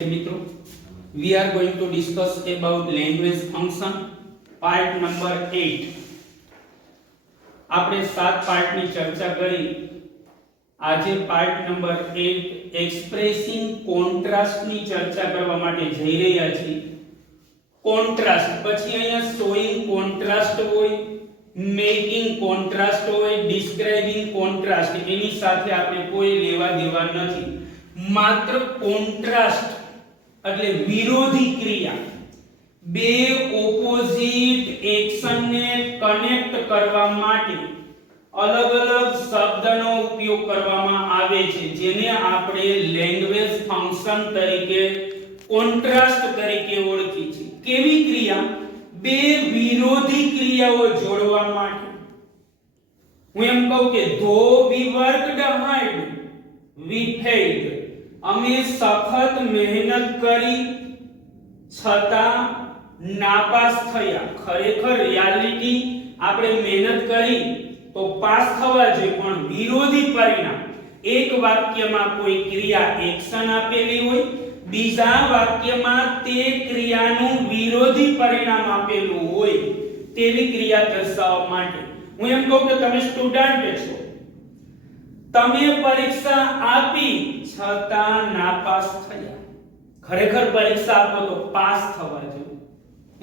મિત્રો, we are going to discuss about language function part number 8. આપણે 7 પાર્ટની ચર્ચા કરી. આજે પાર્ટ નંબર 8 એક્સપ્રેસિંગ કોન્ટ્રાસ્ટ ની ચર્ચા કરવા માટે જઈ રહ્યા છીએ. કોન્ટ્રાસ્ટ પછી અહીંયા શોઈંગ કોન્ટ્રાસ્ટ હોય, મેકિંગ કોન્ટ્રાસ્ટ હોય, ડિસ્ક્રાઇબિંગ કોન્ટ્રાસ્ટ, એની સાથે આપણે કોઈ લેવા દેવા નથી. માત્ર કોન્ટ્રાસ્ટ એટલે વિરોધી ક્રિયા, બે ઓપોઝિટ એક્શન ને કનેક્ટ કરવા માટે અલગ અલગ શબ્દનો ઉપયોગ કરવામાં આવે છે, જેને આપણે લેંગ્વેજ ફંક્શન તરીકે કોન્ટ્રાસ્ટ તરીકે ઓળખી છે. કેવી ક્રિયા? બે વિરોધી ક્રિયાઓ જોડવા માટે. હું એમ કહું કે ધો વી વર્કડ હાર્ડ, વી ફેલ્ડ, અમે સખત મહેનત કરી છતાં નાપાસ થયા. ખરેખર રિયાલિટી આપણે મહેનત કરી તો પાસ થવા જોઈએ, પણ વિરોધી પરિણામ. એક વાક્યમાં કોઈ ક્રિયા એક્શન આપેલી હોય, બીજા વાક્યમાં તે ક્રિયાનું વિરોધી પરિણામ આપેલું હોય, તેવી ક્રિયા દર્શાવવા માટે. હું એમ કહું કે તમે સ્ટુડન્ટ છો, તમે પરીક્ષા આપી છતાં નાપાસ થયા. ખરેખર પરીક્ષા આપો તો પાસ થવા જોઈએ,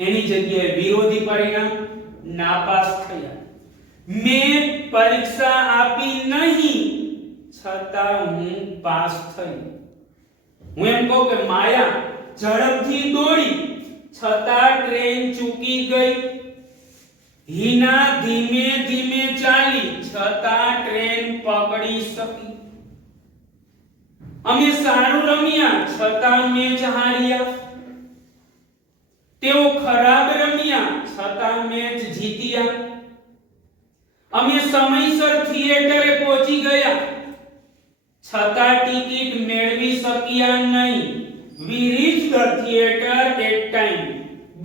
એની જગ્યાએ વિરોધી પરિણામ નાપાસ થયા. મેં પરીક્ષા આપી નહીં છતાં હું પાસ થઈ. હું એમ કહું કે માયા ઝડપથી દોડી છતાં ટ્રેન ચૂકી ગઈ. હિના ધીમે ધીમે ચાલી છતાં ટ્રેન પકડી શકી. અમે સારું રમ્યા છતાં મેચ હાર્યા. તેઓ ખરાબ રમ્યા છતાં મેચ જીત્યા. અમે સમયસર થિયેટરે પહોંચી ગયા છતાં ટિકિટ મેળવી શક્યા નહીં. We reached the theater at time,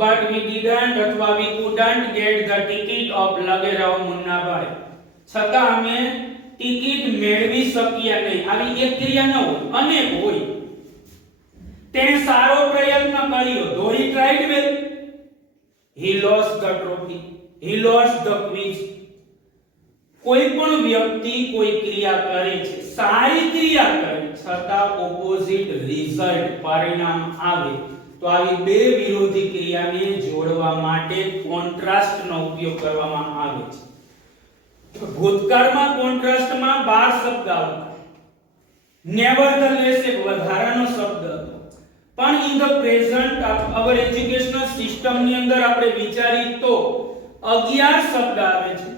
but we didn't અથવા we couldn't get the ticket of લગેરાવ Munnabhai. છતાં અમે ટિકિટ મેળવી શક્યા નહીં. આવી એક ક્રિયા ન હોય, અનેક હોય. તેણે સારો પ્રયત્ન કર્યો. Though he tried well, he lost the trophy, he lost the quiz. કોઈ પણ વ્યક્તિ કોઈ ક્રિયા કરે છે, સારી ક્રિયા કરે, છતાં ઓપોઝિટ રિઝલ્ટ પરિણામ આવે, તો આવી બે વિરોધી ક્રિયાને જોડવા માટે કોન્ટ્રાસ્ટનો ઉપયોગ કરવામાં આવે છે. ભૂતકાળમાં કોન્ટ્રાસ્ટમાં 12 શબ્દ આવતા. નેવરધલેસ એક વધારાનો શબ્દ હતો. પણ in the present our educational system ની અંદર આપણે વિચારી તો 11 શબ્દ આવે છે.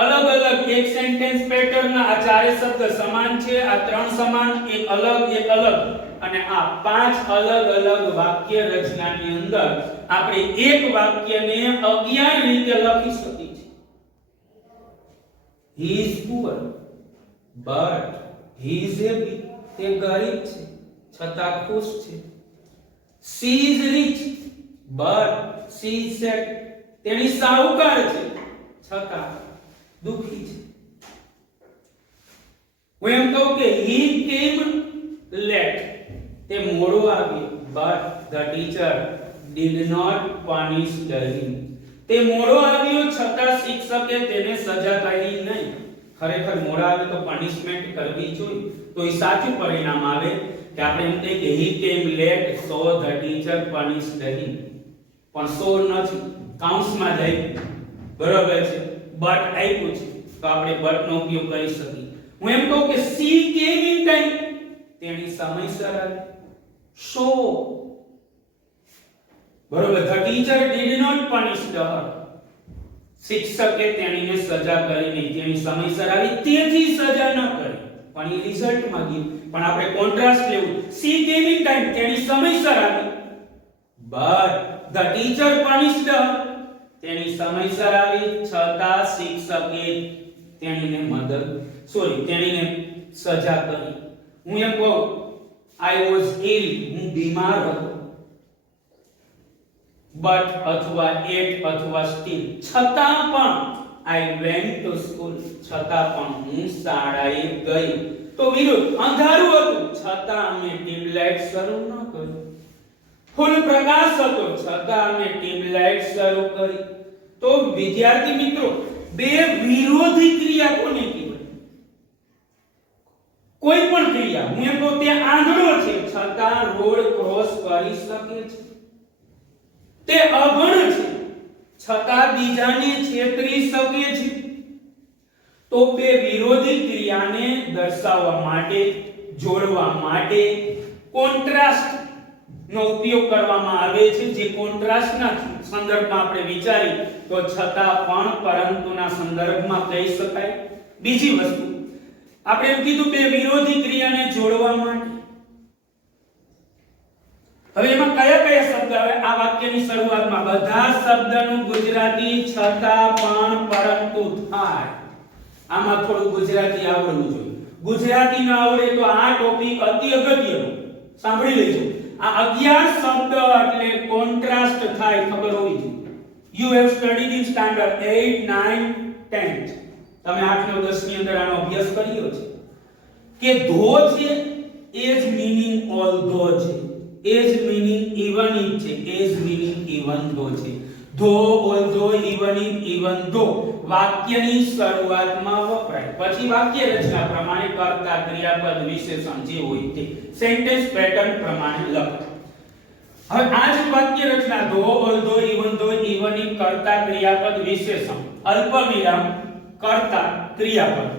અલગ અલગ એક સેન્ટેન્સ પેટર્નના આ ચારે શબ્દ સમાન છે, આ ત્રણ સમાન, એક અલગ, અને આ 5 અલગ અલગ વાક્ય રચનાની અંદર આપણે એક વાક્યને 11 રીતે લખી શકીએ છીએ. He is poor but he is happy. તે ગરીબ છે છતાં ખુશ છે. She is rich but she is sad. તેણી સાહુકાર છે છતાં દુખી છે. હું એમ કહું કે he came late, તે મોડો આવ્યો, but the teacher did not punish him. તે મોડો આવ્યો છતાં શિક્ષકે તેને સજા કરી નહીં. ખરેખર મોડા આવે તો પનિશમેન્ટ કરવી જોઈએ, તો એ સાચું પરિણામ આવે કે આપણે એમ કહીએ કે he came late so the teacher punished him. પણ so નથી, કાઉન્સમાં જાય, બરાબર છે, but આપ્યું છે તો આપણે but નો ઉપયોગ કરી શકીએ. હું એમ કહું કે she came in time, તેણી સમયસર આવી. so બરોબર, the teacher did not punish her. શિક્ષકે તેણીને સજા કરી નહીં, તેણી સમયસર આવી તેથી સજા ન કરી, પણ એ રિઝલ્ટમાં ગયું. પણ આપણે કોન્ટ્રાસ્ટ લેવું. she came in time, તેણી સમયસર આવી, but the teacher punished her. તેણી સમયસર આવી છતાં શિક્ષકે તેણીને સજા કરી. હું એમ કહું I was ill, હું બીમાર હતો. but અથવા at અથવા still, છતાં પણ I went to school, છતાં પણ હું શાળાએ ગઈ. તો વિરુદ્ધ, અંધારું હતું છતાં અમે ટ્યુબલાઇટ શરૂ ન કરી. પ્રકાશ હતો છતાં અમે ટ્યુબલાઇટ શરૂ કરી. તો વિદ્યાર્થી મિત્રો, બે વિરોધી ક્રિયા કોને કહેવાય? કોઈ પણ ક્રિયા, હું એમ કહું તે આંધળો છે છતાં રોડ ક્રોસ કરી શકે છે, તે અભણ છે છતાં બીજાને છેતરી શકે છે. તો બે વિરોધી ક્રિયાને દર્શાવવા માટે, જોડવા માટે કોન્ટ્રાસ્ટ નો ઉપયોગ કરવામાં આવે છે. જે કોન્ટ્રાસ્ટના સંદર્ભમાં આપણે વિચારી તો છતાં પણ, પરંતુના સંદર્ભમાં કહી શકાય. બીજી વસ્તુ આપણે એમ કીધું બે વિરોધી ક્રિયાને જોડવા માટે. હવે એમાં કયા કયા શબ્દ આવે? આ વાક્યની શરૂઆતમાં બધા શબ્દનું ગુજરાતી છતાં પણ પરંતુ થાય. આમાં થોડું ગુજરાતી આવડવું જોઈએ. ગુજરાતી ન આવડે તો આ ટોપિક અતિ અગત્યનો. સાંભળી લેજો. આ 11 શબ્દ એટલે કોન્ટ્રાસ્ટ થાય ખબર હોવી જોઈએ. You have studied in standard 8 9 10. તમે 8 9 10 ની અંદર આનો અભ્યાસ કર્યો છે કે ધો છે એજ મીનિંગ ઓલ્ધો છે, એજ મીનિંગ ઇવન ઇફ છે, એજ મીનિંગ ઇવન ધો છે. ધો, ઓલ્ધો, ઇવન ઇફ, ઇવન ધો વાક્યની શરૂઆતમાં વપરાય. પછી વાક્ય રચના પ્રમાણે કર્તા, ક્રિયાપદ, વિશેષણ જે હોય તે સેન્ટેન્સ પેટર્ન પ્રમાણે લખો. હવે આ જ વાક્ય રચના ધો, ઓલ્ધો, ઇવન ધો, ઇવન ઇફ, કર્તા, ક્રિયાપદ, વિશેષણ, અલ્પ વિરામ, કર્તા, ક્રિયાપદ.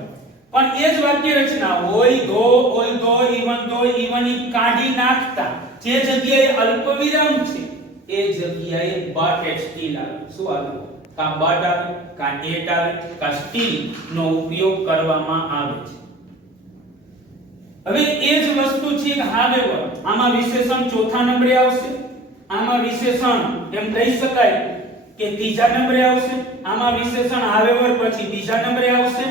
પણ એ જ વાક્ય રચના હોય ધો, ઓલ્ધો, ઇવન ધો, ઇવન ઇફ કાઢી નાખતા જે જગ્યાએ અલ્પ વિરામ છે એ જગ્યાએ બટ એટ સ્ટીલ આવે. શું આવે? કા બટ આવે, કા એટ આવે, કા સ્ટીલ નો ઉપયોગ કરવામાં આવે છે. હવે એ જ વસ્તુ છે હાવેવર. આમાં વિશેષણ ચોથા નંબરે આવશે. આમાં વિશેષણ એમ કહી શકાય કે ત્રીજા નંબરે આવશે. આમાં વિશેષણ હાવેવર પછી બીજા નંબરે આવશે.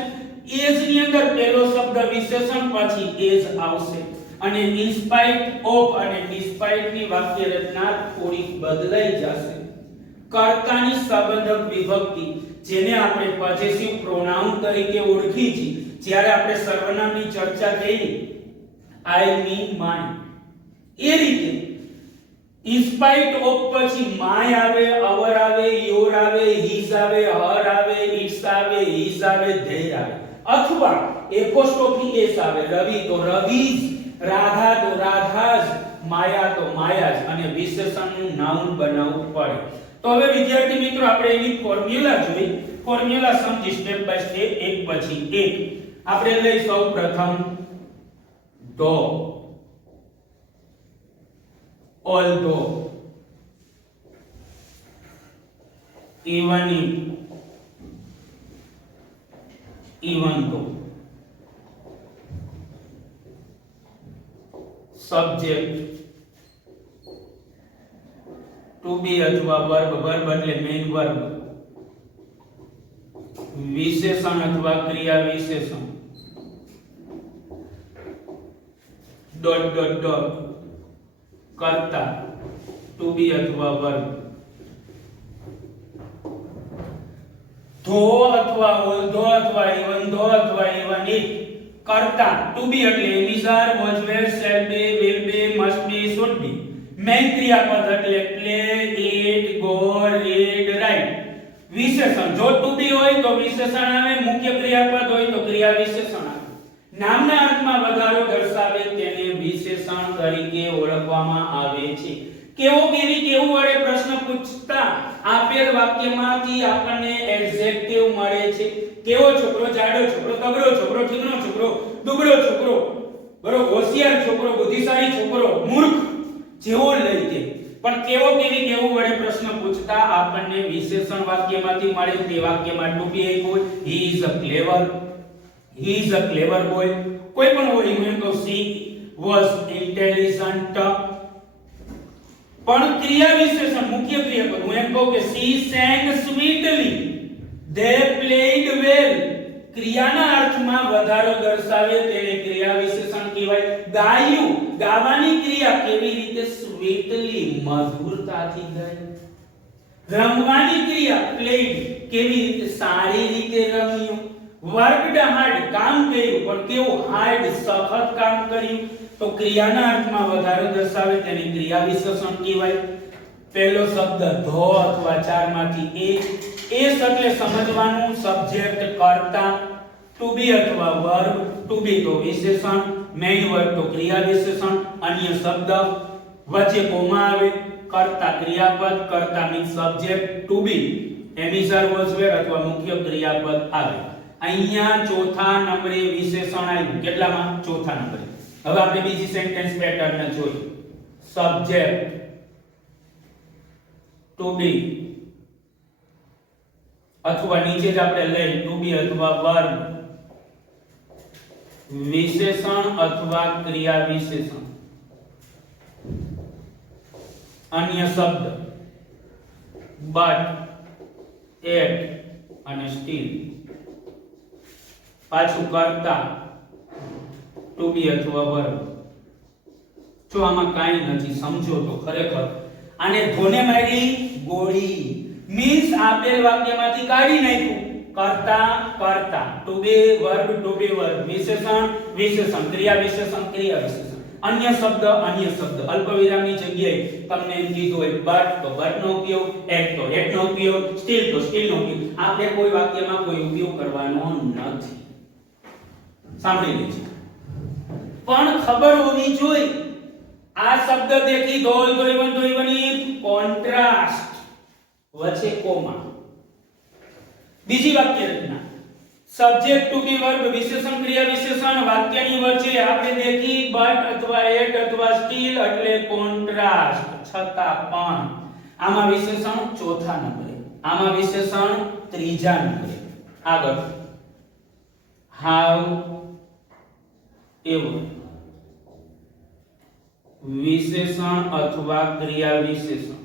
એજ ની અંદર પહેલો શબ્દ વિશેષણ પછી એજ આવશે. અને ઇન સ્પાઇટ ઓફ અને ડિસ્પાઇટ ની વાક્ય રચના થોડી બદલાઈ જશે. કર્તાની સંબંધક વિભક્તિ જેને આપણે પોસેસિવ પ્રોનાઉન તરીકે ઓળખી છે, જ્યારે આપણે સર્વનામની ચર્ચા કરી આઈ મીન માય, એ રીતે ઇન સ્પાઇટ ઓફ પછી માય આવે, અવર આવે, યોર આવે, હિઝ આવે, હર આવે, ઇટ્સ આવે, હિઝ આવે, ધેર આવે. અથવા એપોસ્ટ્રોફી એસ આવે. રવિ તો રવિઝ, રાધા તો રાધાઝ, માયા તો માયાઝ અને વિશેષણનું નાઉન બનાવવું પડે. તો હવે વિદ્યાર્થી મિત્રો આપણે એની ફોર્મ્યુલા જોઈ. ફોર્મ્યુલા સમજી સ્ટેપ બાય સ્ટેપ એક પછી એક. આપણે લઈ સૌ પ્રથમ though, although, even if, even though. Subject to be અથવા વર્બ, વર્બ એટલે મેઇન વર્બ. વિશેષણ અથવા ક્રિયા વિશેષણ. ડોટ ડોટ ડોટ કર્તા ટુ બી અથવા વર્બ. ધો અથવા ઓલ્ધો અથવા ઇવન ધો અથવા ઇવન ઇફ. કર્તા ટુ બી એટલે is are, was, were, shall be, will be, must be, should be. Main ક્રિયાપદ એટલે play, eat, go, read, write. વિશેષણ જો ટુ બી હોય તો વિશેષણ આવે, મુખ્ય ક્રિયાપદ હોય તો ક્રિયા વિશેષણ આવે. નામના અર્થમાં વધારો દર્શાવે તેને વિશેષણ તરીકે ઓળખવામાં આવે છે. કેવો કેવી કેવું વડે પ્રશ્ન પૂછતા આપેલ વાક્યમાંથી આપણને એડજેક્ટિવ મળે છે. કેવો છોકરો, જાડો છોકરો, તગડો છોકરો, ઠીકણો છોકરો, દુબળો છોકરો, બરોબર, હોશિયાર છોકરો, બુદ્ધિશાળી છોકરો, મૂર્ખ, જેવો લઈ કે. પણ કેવો કેવી કેવું વડે પ્રશ્ન પૂછતા આપણને વિશેષણ વાક્યમાંથી મળે. તે વાક્યમાં ટુ બી એક હોય, he is a clever, he is a clever boy. કોઈ પણ હોય, હું એમ કહું સી વોઝ ઇન્ટેલિજન્ટ. પણ ક્રિયા વિશેષણ મુખ્ય ક્રિયાપદ હું એમ કહું કે she sang sweetly, they played well. ક્રિયાના અર્થમાં વધારો દર્શાવે તેને ક્રિયા વિશેષણ કહેવાય. ગાયું, ગાવાની ક્રિયા કેવી રીતે સ્વીટલી, મધુરતાથી ગાય. રમવાની ક્રિયા પ્લેડ, કેવી રીતે સારી રીતે રમ્યું. વર્કડ હાર્ડ, કામ કર્યું પણ કેવું હાર્ડ, સખત કામ કર્યું. તો ક્રિયાના અર્થમાં વધારો દર્શાવે તેને ક્રિયા વિશેષણ કહેવાય. પહેલો શબ્દ ધો અથવા ચારમાંથી એસ એટલે સમજવાનું સબ્જેક્ટ કર્તા, ટુ બી અથવા વર્બ, ટુ બી તો વિશેષણ, મેઇન વર્બ તો ક્રિયા વિશેષણ, અન્ય શબ્દ વચ્ચે કોમા આવે, કર્તા ક્રિયાપદ, કર્તા means subject, to B એમિસર was were અથવા મુખ્ય ક્રિયાપદ આવે. અહીંયા ચોથા નંબરે વિશેષણ આવ્યું. કેટલામાં? ચોથા નંબરે. હવે આપણે બીજી સેન્ટેન્સ પેટર્ન જોઈએ. સબ્જેક્ટ ટુ બી અથવા નીચે જ આપણે લઈ ટુ બી અથવા વર્બ, વિશેષણ અથવા ક્રિયા વિશેષણ, અન્ય શબ્દ બટ, એટ અને સ્ટીલ, પાછું કરતા ટુ બી અથવા વર્બ. જો આમાં કાંઈ નથી, સમજો તો ખરેખર આને ધોને મારી ગોળી મીન્સ આપેલ વાક્યમાંથી કાઢી નાખ્યું. કર્તા કર્તા, to be verb, two be verb, વિશેષણ વિશેષણ, ક્રિયા વિશેષણ ક્રિયા વિશેષણ, અન્ય શબ્દ અલ્પવિરામની જગ્યાએ તમને એમ કીધું હોય બટ તો બટ નો ઉપયોગ, એટ તો એટ નો ઉપયોગ, સ્ટીલ તો સ્ટીલ નો ઉપયોગ. આપણે કોઈ વાક્યમાં કોઈ ઉપયોગ કરવાનો નથી. સાંભળી લેજો. પણ ખબર હોવી જોઈએ આ શબ્દ દેખી ધોઈ ધોઈવની કોન્ટ્રાસ્ટ વચ્ચે કોમા. બીજી વાક્ય રચના સબ્જેક્ટ ટુ બી વર્બ, વિશેષણ ક્રિયા વિશેષણ, વાક્યની વચ્ચે આપણે દેખી બટ અથવા એટ અથવા સ્ટીલ એટલે કોન્ટ્રાસ્ટ. છતાં પણ આમાં વિશેષણ ચોથા નંબરે, આમાં વિશેષણ ત્રીજા નંબરે. આગળ હાવ એવર, વિશેષણ અથવા ક્રિયા વિશેષણ,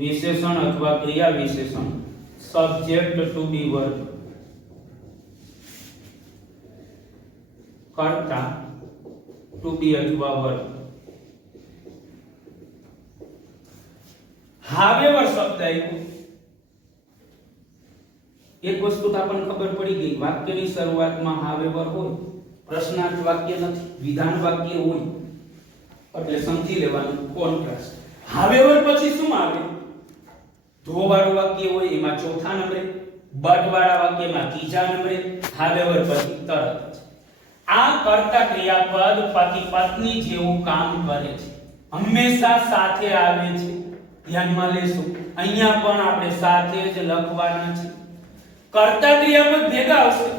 વિશેષણ અથવા ક્રિયા વિશેષણ, સબ્જેક્ટ ટુ બી વર્બ, કર્તા ટુ બી અથવા વર્બ. હાવેવર શબ્દ આવ્યો. એક વસ્તુ તો આપણને ખબર પડી ગઈ, વાક્યની શરૂઆતમાં હાવેવર હોય, પ્રશ્નાર્થ વાક્ય નથી, વિધાન વાક્ય હોય એટલે સમજી લેવાનું કોન્ટ્રાસ્ટ. હાવેવર પછી શું આવે? ધો વાળું વાક્ય હોય એમાં ચોથા નંબરે, બટ વાળા વાક્યમાં ત્રીજા નંબરે, હાવેવર પછી તરત જ. આ કર્તા ક્રિયાપદ પતિ પત્ની જેવું કામ કરે છે, હંમેશા સાથે આવે છે. ધ્યાનમાં લેશું, અહીંયા પણ આપણે સાથે જ લખવાના છે. કર્તા ક્રિયાપદ ભેગા આવશે.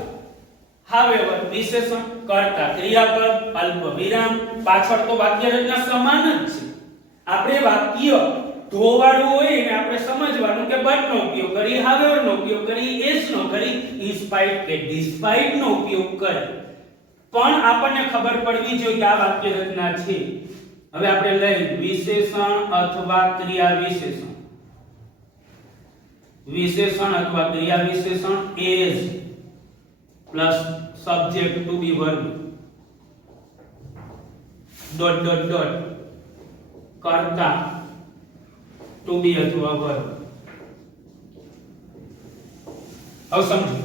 હાવેવર વિશેષણ, કર્તા ક્રિયાપદ, અલ્પ વિરામ, પાછળ તો વાક્ય રચના સમાન જ છે. આપણે વાક્ય ધોવાળું હોય ને આપણે સમજવાનું કે બટ નો ઉપયોગ કરી, હાવેવર નો ઉપયોગ કરી, એસ નો કરી, ઇન્સ્પાઇટ કે ડિસ્પાઇટ નો ઉપયોગ કરે. પણ આપણને ખબર પડવી જોઈએ કે આ વાક્ય રચના છે. હવે આપણે લઈ વિશેષણ અથવા ક્રિયા વિશેષણ, વિશેષણ અથવા ક્રિયા વિશેષણ as plus subject to be verb dot dot dot કર્તા ટુ બી અથવા વર્બ. હવે સમજો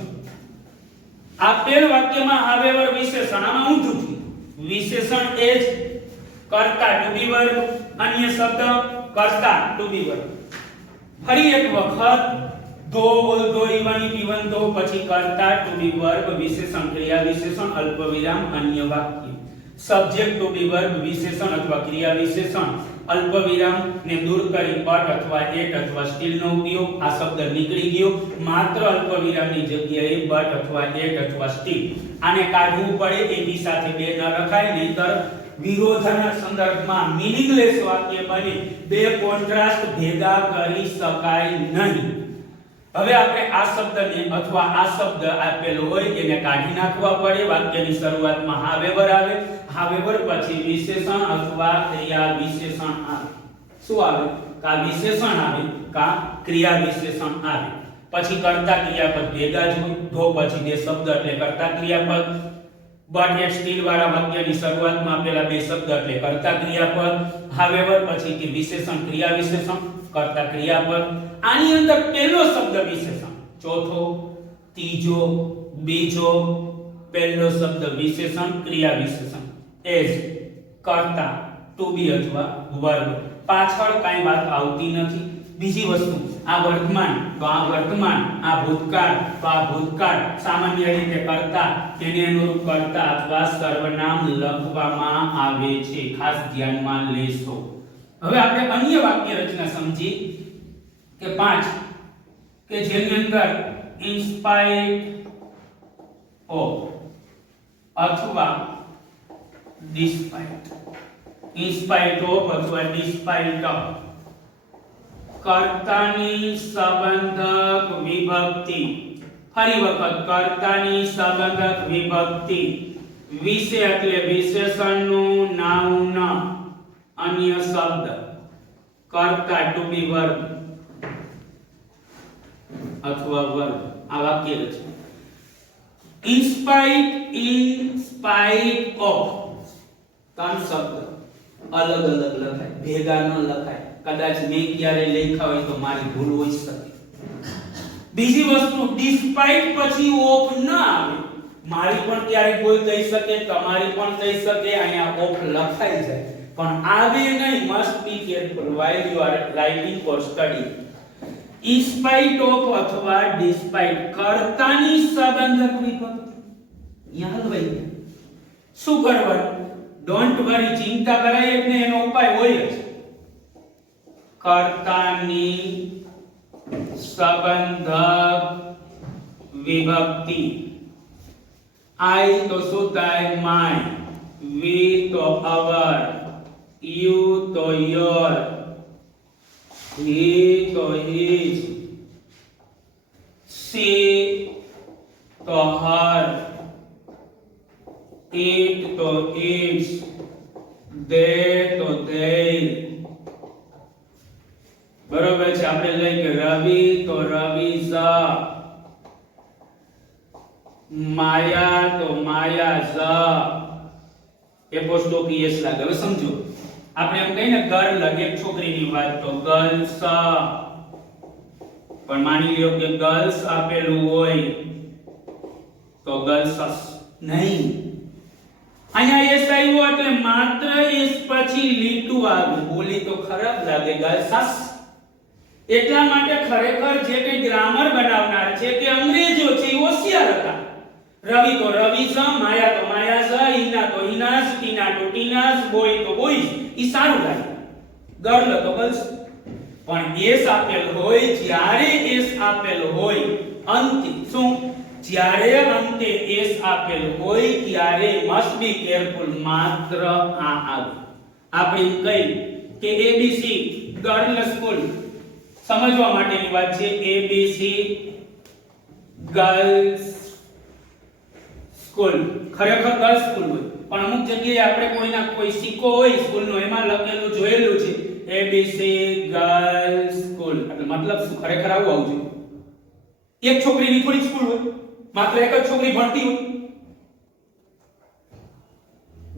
આપેલ વાક્યમાં હાવેવર વિશેષણ, આમાં ઊંધું થયું. વિશેષણ એઝ, કર્તા ટુ બી વર્બ, અન્ય શબ્દ કર્તા ટુ બી વર્બ. ફરી એક વખત ધો ધોઈવાની પીવન ધો પછી કર્તા ટુ બી વર્બ, વિશેષણ ક્રિયા વિશેષણ, અલ્પ વિરામ, અન્ય વાક્ય. સબ્જેક્ટ ટુ બી વર્બ, વિશેષણ અથવા ક્રિયા વિશેષણ, અલ્પ વિરામ ને દૂર કરી બટ અથવા એટ અથવા સ્ટીલ નો ઉપયોગ. આ શબ્દ નીકળી ગયો, માત્ર અલ્પ વિરામની જગ્યાએ બટ અથવા એટ અથવા સ્ટીલ. આને કાઢવું પડે, એની સાથે બે ન રખાય, નહીતર વિરોધના સંદર્ભમાં મીનિંગલેસ વાક્ય બને. બે કોન્ટ્રાસ્ટ ભેગા કરી શકાય નહીં. હવે આપણે આ શબ્દને અથવા આ શબ્દ આપેલો હોય એને કાઢી નાખવા પડે. વાક્યની શરૂઆતમાં હાવેવર આવે, હાવેવર પછી વિશેષણ અથવા ક્રિયા વિશેષણ આવે. શું આવે? કા વિશેષણ આવે કા ક્રિયા વિશેષણ આવે. પછી કર્તા ક્રિયાપદ ભેગા જ હોય. ધો પછી બે શબ્દ એટલે કર્તા ક્રિયાપદ, બટ એટ સ્ટીલ વાળા વાક્યની શરૂઆતમાં આપેલા બે શબ્દ એટલે કર્તા ક્રિયાપદ, હાવેવર પછી કે વિશેષણ ક્રિયા વિશેષણ, કર્તા ક્રિયાપદ. આની અંદર પહેલો શબ્દ વિશેષણ, ચોથો, ત્રીજો, બીજો, પહેલો શબ્દ વિશેષણ ક્રિયા વિશેષણ એઝ, કર્તા, ટુ ટુ બી અથવા વર્બ. પાછળ કાંઈ વાત આવતી નથી. બીજી વસ્તુ, આ વર્તમાન તો આ વર્તમાન, આ ભૂતકાળ તો આ ભૂતકાળ. સામાન્ય રીતે કર્તા તેને અનુરૂપ કર્તા અથવા સર્વનામ લખવામાં આવે છે, ખાસ ધ્યાનમાં લેશો. હવે આપણે અન્ય વાક્ય રચના સમજી કે 5 કે જેની અંદર ઇન સ્પાઇટ ઓફ અથવા ડિસ્પાઇટ, ઇન સ્પાઇટ ઓફ અથવા ડિસ્પાઇટ ઓફ, કર્તાની સંબંધક વિભક્તિ. ફરી વખત કર્તાની સંબંધક વિભક્તિ. વિશે એટલે વિશેષણનું નાઉન અન્ય શબ્દ. કર્તા ટુ બી વર્બ અથવા વર્બ. આ વાક્ય રચના. ઇન સ્પાઇટ ઓફ, ત્રણ શબ્દ અલગ અલગ લખાય, ભેગા ન લખાય. કદાચ મેં ક્યારે લખ્યા હોય તો મારી ભૂલ હોઈ શકે. બીજી વસ્તુ, ડિસ્પાઇટ પછી ઓફ ન આવે. મારી પણ ક્યારે કોઈ કહી શકે, તમારી પણ કહી શકે, અહીંયા ઓફ લખાઈ જાય પણ આવે નહીં. Must be careful while you are writing or studying. in spite of અથવા despite, કર્તાની સંબંધક વિભક્તિ. અહીંયા હલવાઈ શું કરવાનું? ડોન્ટ વરી, ચિંતા કરાય એટલે એનો ઉપાય હોય જ. કર્તાની સંબંધક વિભક્તિ. આઈ તો શું થાય? માય. વી તો અવર. યુ તો યોર. હી તો હિઝ. સી તો હર. ઇટ તો ઇટ્સ. દે તો ધેર. બરોબર છે. આપણે લઈ કે રવિ તો રવિઝ. માયા તો માયાઝ. એપોસ્ટ્રોફી એસ લાગે. હવે સમજો, આપણે એમ કહીને ગર્લ, એક છોકરીની વાત તો ગર્લ્સ. પણ માની લ્યો કે ગર્લ્સ આપેલું હોય તો ગર્લ્સ નહીં. અહીંયા એસ આવ્યો એટલે માત્ર એસ પછી લીટું આવ્યું. બોલી તો ખરાબ લાગે, ગર્લ્સ. એટલા માટે ખરેખર જે કઈ ગ્રામર બનાવનાર છે કે અંગ્રેજો છે એ હોશિયાર હતા. રવિ તો રવિઝ, માયા તો માયાઝ, ઈના તો ઈનાઝ, ટીના તો ટીનાઝ, બોય તો બોયઝ. ઈ સારું લાગે. ગર્લ તો ગર્લ્સ. પણ એસ આપેલ હોય, જ્યારે એસ આપેલ હોય અંતે, શું? જ્યારે અંતે એસ આપેલ હોય ત્યારે મસ્ટ બી કેરફુલ, માત્ર આ આવે. આપણે કહી કે એબીસી ગર્લ સ્કૂલ, સમજવા માટેની વાત છે. એબીસી ગર્લ્સ સ્કૂલ, ખરેખર ગર્લ્સ સ્કૂલ હોય પણ અમુક જગ્યાએ આપણે કોઈના કોઈ સિક્કો હોય સ્કૂલનો, એમાં લખેલું જોયેલું છે એબીસી ગર્લ્સ સ્કૂલ. એટલે મતલબ શું? ખરેખર આવું આવવું જોઈએ. એક છોકરીની થોડી સ્કૂલ હોય, માત્ર એક જ છોકરી ભણતી હોય.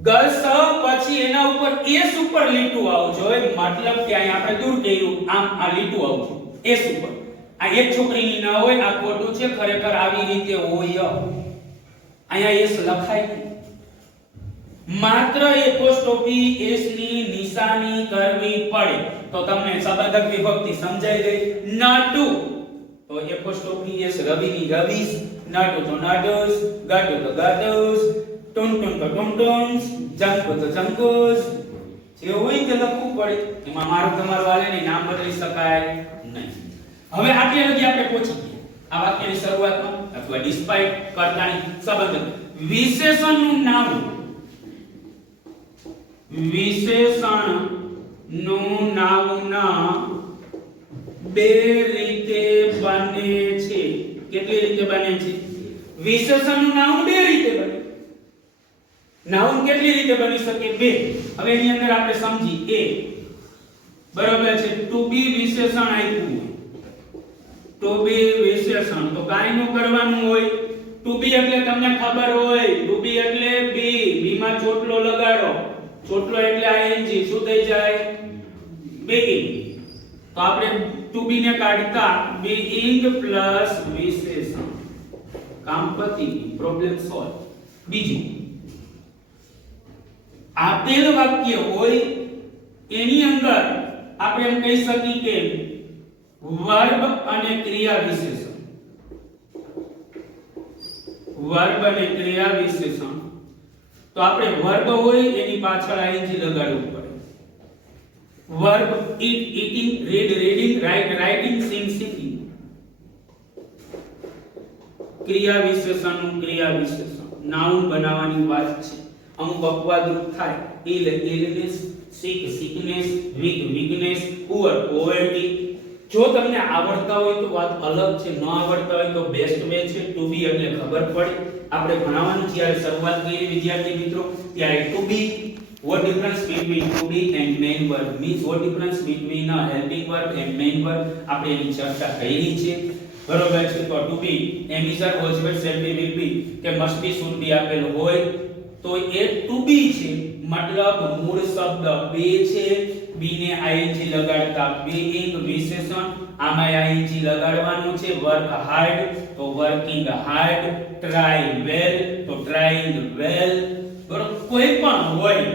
ગર્લ્સ પછી એના ઉપર એસ ઉપર લીટું આવવું જોઈએ. મતલબ કે અહીંયા આપણે દૂર કર્યું, આમ આ લીટું આવવું જોઈએ એસ ઉપર. આ એક છોકરીની ન હોય, આ ખોટું છે. ખરેખર આવી રીતે હોય. અહીંયા એસ લખાય નહીં. માત્ર એપોસ્ટ્રોફી એસ ની નિશાની કરવી પડે તો તમને સંબંધક વિભક્તિ સમજાઈ ગઈ. નટુ તો એપોસ્ટ્રોફી એસ, રવિની રવિસ, નટુ તો નટુસ, ગાટુ તો ગાટુસ, ટુનટુન તો ટુનટુન્સ, જંકુ તો જંકુસ. જે હોય તે લખવું પડે. એમાં મારું તમારું વાલેની નામ બદલી શકાય નહીં. હવે આટલે લગી આપણે પહોંચી ગયા આ વાક્યની શરૂઆતમાં અથવા ડિસ્પાઇટ, કર્તાની સંબંધક. વિશેષણનું નામ, વિશેષણનું નાઉન બે રીતે બને છે. કેટલી રીતે બને છે? વિશેષણનું નાઉન બે રીતે બને. નાઉન કેટલી રીતે બની શકે? બે. હવે એની અંદર આપણે સમજી. એ બરાબર છે, ટુ બી વિશેષણ આપ્યું હોય, ટુ બી વિશેષણ તો કાઈ નું કરવાનું હોય. ટુ બી એટલે તમને ખબર હોય, ટુ બી એટલે બી, બી માં ચોટલો લગાડો. ચોટલો એટલે આઈએનજી, શું થઈ જાય? બીઇંગ. તો આપણે ટુ બી ને કાઢતા બીઇંગ પ્લસ વિશેષણ, કામ પતી, પ્રોબ્લેમ સોલ્વ. બીજું, આપેલ વાક્ય હોય એની અંદર આપણે એમ કહી શકીએ કે વર્બ અને ક્રિયા વિશેષણ, વર્બ અને ક્રિયા વિશેષણ. તો આપણે વર્બ હોય એની પાછળ ing લગાડવું પડે. Verb eat eating, read reading, write writing, sing singing. ક્રિયા વિશેષણનું ક્રિયા વિશેષણ નાઉન બનાવવાની વાત છે. અમુક અપવાદરૂપ થાય ill illness, sick sickness, weak weakness, poor poverty. જો તમને આવડતા હોય તો વાત અલગ છે, ન આવડતા હોય તો બેસ્ટ વે છે ટુ બી એટલે ખબર પડે. આપણે ભણાવવાનું જ્યારે શરૂઆત કરી વિદ્યાર્થી મિત્રો ત્યારે to be, what difference between to be and main verb means, what difference between a helping verb and main verb આપણે એની ચર્ચા કરી છે. બરોબર છે. તો to be am is are was but shall be will be કે must B should be આપેલું હોય તો એ ટુ બી છે. મતલબ મૂળ શબ્દ બે છે, બી ને ing લગાડતા being વિશેષણ, આમાં ing લગાડવાનું છે. વર્ક હાર્ડ તો વર્કિંગ હાર્ડ, ટ્રાય વેલ તો ટ્રાઇંગ વેલ. બરોબર. કોઈ પણ હોય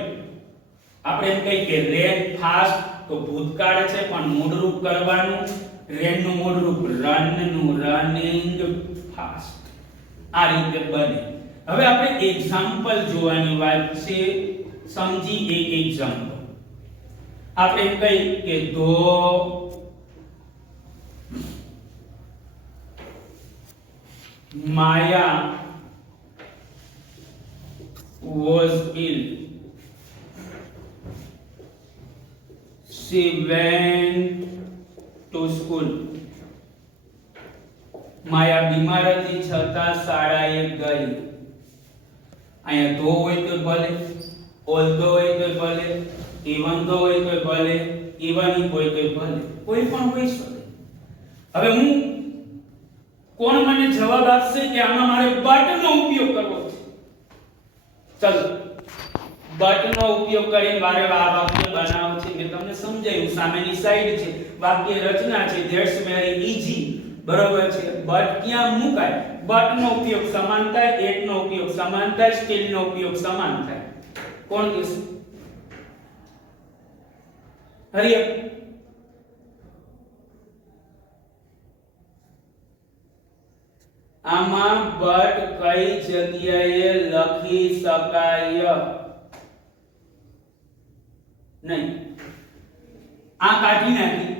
આપણે એમ કહીએ કે રેન ફાસ્ટ તો ભૂતકાળ છે પણ મૂળરૂપ કરવાનું. રેન નું મૂળરૂપ રન નું રનિંગ ફાસ્ટ. આ રીતે બને. હવે આપણે એક્ઝામ્પલ જોવાની વાત છે. સમજી એક એક્ઝામ્પલ આપણે એમ કહીએ કે ધો માયા was ill, she went to school. માયા બીમાર હતી છતાં શાળાએ ગઈ. અહીંયા ધો હોય તો ભલે, ઓલ્ધો હોય તો ભલે, ઇવન ધો હોય તો ભલે, ઇવન ઇફ હોય તો ભલે, કોઈ પણ હોઈ શકે. હવે હું કોણ મને જવાબ આપશે કે આમાં મારે બટ નો ઉપયોગ કરવો છે? ચલો બટ નો ઉપયોગ કરીને મારે આ વાક્ય બનાવવું છે. મેં તમને સમજાવ્યું, સામેની સાઈડ છે, વાક્ય રચના છે, ધેટ્સ વેરી ઈઝી. બરોબર છે. બટ ક્યાં મુકાય? બટ નો ઉપયોગ સમાન થાય, એટ નો ઉપયોગ સમાન થાય, સ્ટીલ નો ઉપયોગ સમાન થાય. કોણ કહેશે? હરિયપ. આમાં બટ કઈ જગ્યાએ લખી શકાય નહીં? આ કાઢી નાખી,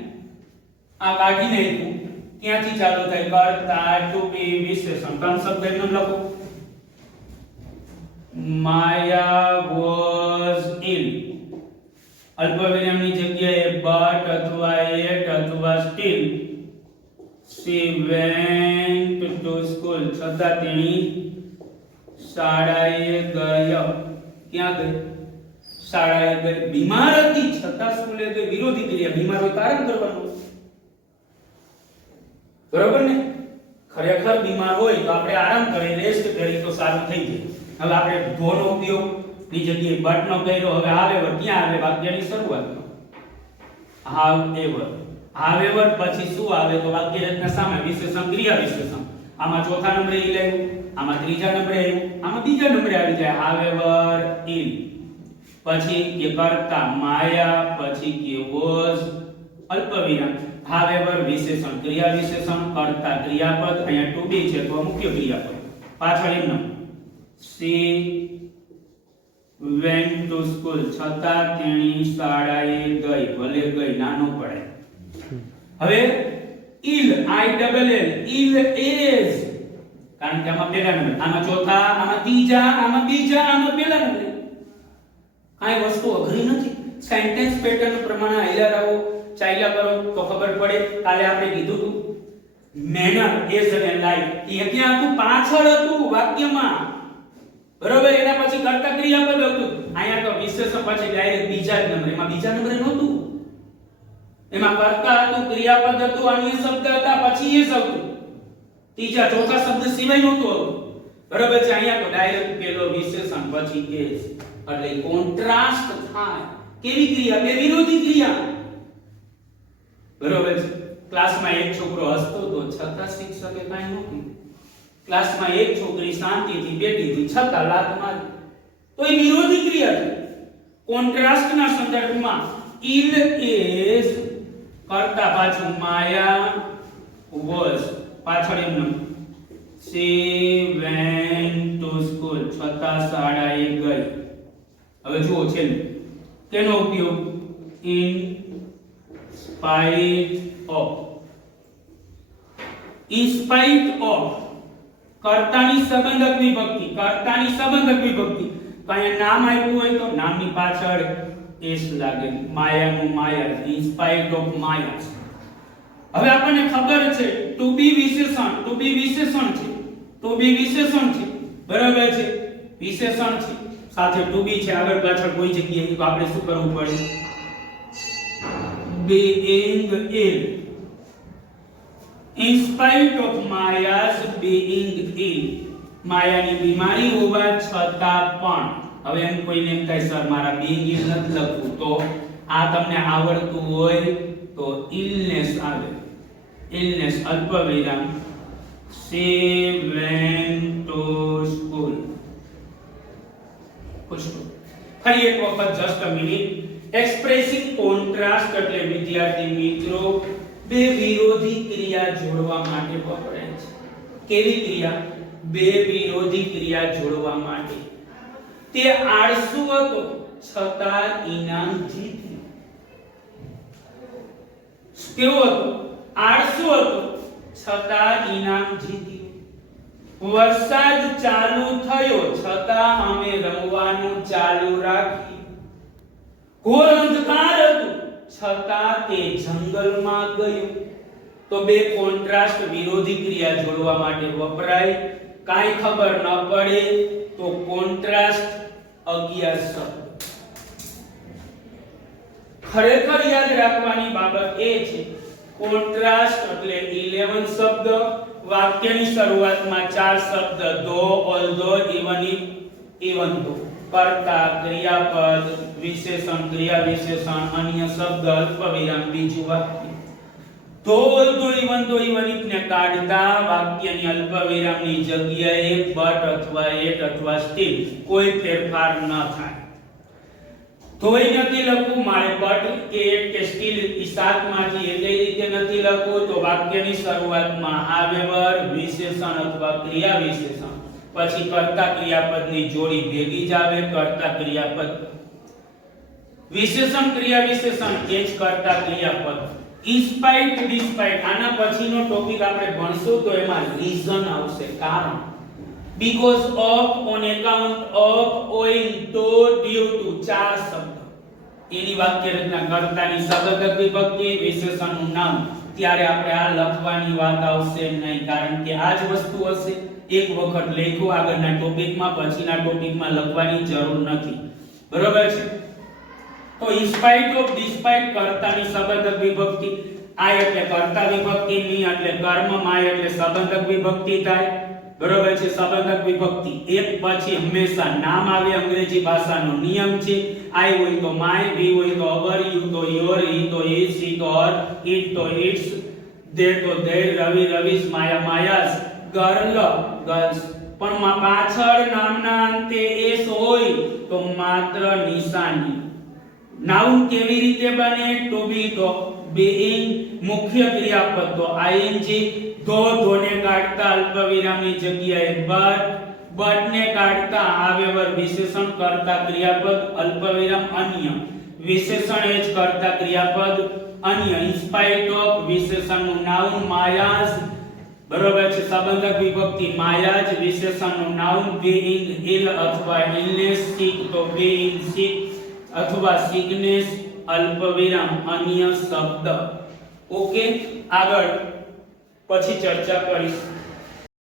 આ કાઢી નાખ્યું. ક્યાંથી ચાલુ થાય? કરતા ટુ બી વિશેષણ. ત્રણ શબ્દ એમ લખો. માયા વોઝ ઇલ, અલ્પવિરામની જગ્યાએ બટ અથવા એટ અથવા steel. she went to school, છતાં તેણી શાળાએ ગઈ. ક્યાં ગઈ? શાળાએ ગઈ. બીમાર હતી છતાં સ્કૂલે ગઈ. વિરોધી ક્રિયા. બીમાર હોય તો આરામ કરવાનો. બરોબર ને? ખરેખર બીમાર હોય તો આપણે આરામ કરીએ, રેસ્ટ કરીએ તો સારું થઈ જાય. હવે આપણે ધોનો ઉપયોગ ની જગ્યાએ બટ નો કર્યો. હવે હાવેવર ક્યાં આવે? વાક્યની શરૂઆતમાં હાવેવર. હાવેવર પછી શું આવે? તો વાક્ય રચના સામે વિશેષણ, ક્રિયા વિશેષણ. આમાં ચોથા નંબરે ઈ લાવ્યું, આમાં ત્રીજા નંબરે આવ્યું, આમાં બીજા નંબરે આવી જાય હાવેવર ઇન. પછી કે કરતા માયા, પછી કે વોઝ, અલ્પવિરામ, હાવેવર વિશેષણ, ક્રિયા વિશેષણ, કરતા ક્રિયાપદ. અહીંયા ટુ બી છે તો મુખ્ય ક્રિયાપદ. પાછળ એમનો she went to school, છતાં તેણી શાળાએ ગઈ. ભલે ગઈ, નાનો પડે. હવે ill, I double L, ill is, કારણ કે આમાં પહેલા નંબર, આમાં ચોથા, આમાં ત્રીજા, આમાં બીજા, આમાં પહેલા નંબર. કાઈ વસ્તુ અઘરી નથી. સેન્ટેન્સ પેટર્ન પ્રમાણે આયલા રહો, ચાલ્યા કરો તો ખબર પડે. કાલે આપણે કીધું હતું મેનર એઝ અને લાઈક, એ ક્યાં હતું? પાછળ હતું વાક્યમાં. બરોબર. એના પછી કર્તા ક્રિયાપદ હતું. અહીંયા તો વિશેષણ પછી ડાયરેક્ટ બીજા જ નંબર. એમાં બીજા નંબરે નહોતું. એમાં કર્તા હતું, ક્રિયાપદ હતું, અન્ય શબ્દ હતા, પછી એ શબ્દ, ત્રીજા ચોથા શબ્દ સિવાય નહોતું આવતું. બરોબર છે. અહીંયા તો ડાયરેક્ટ પેલો વિશેષણ પછી કેસ, એટલે કોન્ટ્રાસ્ટ થાય. કેવી ક્રિયા? બે વિરોધી ક્રિયા. બરોબર છે. ક્લાસમાં એક છોકરો હસતો તો છતાં શિક્ષકે કાંઈ ન કહ્યું. ક્લાસમાં એક છોકરી શાંતિથી બેઠી હતી છતાં લાત મારી, તો એ વિરોધી ક્રિયા છે. કોન્ટ્રાસ્ટના સંદર્ભમાં ill is કરતા પાછું માયા was પાછળ એમનો she went to school છતાં શાળાએ ગઈ. હવે જુઓ છે તેનો ઉપયોગ in spite of. in spite of કર્તાની સંબંધક વિભક્તિ, કર્તાની સંબંધક વિભક્તિ. તો અહીંયા નામ આપ્યું હોય તો નામની પાછળ એસ લાગે. માયાનું માયા, in spite of માયા. હવે આપણને ખબર છે ટુ બી વિશેષણ, ટુ બી વિશેષણ છે, ટુ બી વિશેષણ છે, બરાબર છે, વિશેષણ છે, સાથે ટુ બી છે, આગળ પાછળ કોઈ જગ્યાએ તો આપણે શું કરવું પડે? being ill. in spite of Maya's being ill. માયાની બીમારી હોવા છતાં પણ. હવે એમ કોઈને એમ થાય સર મારા being ill નથી લખવું, તો આ તમને આવડતું હોય તો illness આવે. illness અલ્પ વિરામ she went to school. પૂછો ફરી એક વખત just a minute. Expressing contrast એટલે વિદ્યાર્થી મિત્રો બે વિરોધી ક્રિયા જોડવા માટે વપરાય છે. કેવી ક્રિયા? બે વિરોધી ક્રિયા જોડવા માટે. તે આળસુ હતો છતાં ઇનામ જીત્યું. કેવો હતો? આળસુ હતો છતાં ઇનામ જીત્યું. વરસાદ ચાલુ થયો છતાં અમે રમવાનું ચાલુ રાખ્યું. ઘોર અંધકાર હતું છતાં તે જંગલમાં ગયું. તો બે કોન્ટ્રાસ્ટ વિરોધી ક્રિયા જોડવા માટે વપરાય. કાઈ ખબર ન પડે તો કોન્ટ્રાસ્ટ 11 શબ્દ. ખરેખર યાદ રાખવાની બાબત એ છે કોન્ટ્રાસ્ટ એટલે 11 શબ્દ. વાક્યની શરૂઆતમાં 4 શબ્દ ધો, ઓલ્ધો, ઇવન ઇફ, ઇવન ધો. કર્તા, ક્રિયાપદ, વિશેષણ, ક્રિયા વિશેષણ, અન્ય શબ્દ, અલ્પવિરામ, બીજું વાક્ય. ધો, ઓલ્ધો, ઇવન ધો, ઇવન ઇફ ને કાઢતા વાક્યની અલ્પવિરામની જગ્યાએ બટ અથવા એટ અથવા સ્ટીલ કોઈ ફેરફાર ન થાય. ધોઈ નથી લખવું મારે બટ કે એટ કે સ્ટીલ ઈ સાતમાંથી એકેય રીતે નથી લખવું તો વાક્યની શરૂઆતમાં હાવેવર, વિશેષણ અથવા ક્રિયા વિશેષણ, પછી કર્તા ક્રિયાપદની જોડી ભેગી જ આવે. કર્તા ક્રિયાપદ, વિશેષણ, ક્રિયા વિશેષણ એ જ કર્તા ક્રિયાપદ. ઇન્સ્પાઇટ, ડિસ્પાઇટ આના પછીનો ટોપિક આપણે ભણશું તો એમાં રીઝન આવશે, કારણ. because of, on account of, owing to, due to, 4 શબ્દ. એની વાક્ય રચના કર્તાની સબંધક વિભક્તિ, વિશેષણનું નામ. ત્યારે આપણે આ લખવાની વાત આવશે નહીં, કારણ કે આ જ વસ્તુ હશે. એક વખત લખ્યું આગળના ટોપિકમાં, પછીના ટોપિકમાં લખવાની જરૂર નથી. બરોબર છે? તો in spite of, despite કર્તાની સબંધક વિભક્તિ. આ એટલે કર્તા વિભક્તિ, ની એટલે કર્મ, માય એટલે સબંધક વિભક્તિ થાય. બરોબર છે? સબંધક વિભક્તિ એક પછી હંમેશા નામ આવે. અંગ્રેજી ભાષાનો નિયમ છે. આઈ હોય તો માય, વી હોય તો અવર, યુ તો યોર, હી તો હિઝ, શી તો હર, ઇટ તો ઇટ્સ, દે તો their, Ravi Ravi's, Maya Maya's, girl girls. પણ પાછળ નામના અંતે એસ હોય તો માત્ર નિશાની. નાઉન કેવી રીતે બને? ટુ બી તો being, મુખ્ય ક્રિયાપદ તો ing, ધોને કાઢતા અલ્પવિરામની જગ્યાએ but ને કાઢતા હાવેવર, વિશેષણ, કર્તા ક્રિયાપદ, અલ્પવિરામ, અન્ય, વિશેષણ એ જ કર્તા ક્રિયાપદ, અન્ય, in spite of, વિશેષણનું નાઉન, માયાસ. બરોબર છે? સબંધક વિભક્તિ માયાજ, વિશેષણનું નાઉન, being ill અથવા illness, sick તો being sick અથવા sickness, અલ્પવિરામ, અન્ય શબ્દ. ઓકે, આગળ પછી ચર્ચા કરીશ.